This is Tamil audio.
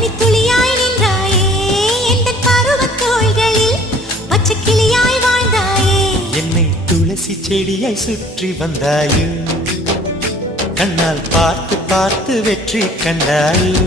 பனித்துளியாய் நின்றாயே எந்தன் பருவத் தோள்களில் பச்சைக் கிளியாய் வாழ்ந்தாயே என்னை துளசி செடியாய் சுற்றி வந்தாயோ கண்ணால் பார்த்து பார்த்து வெற்றி கண்டாயோ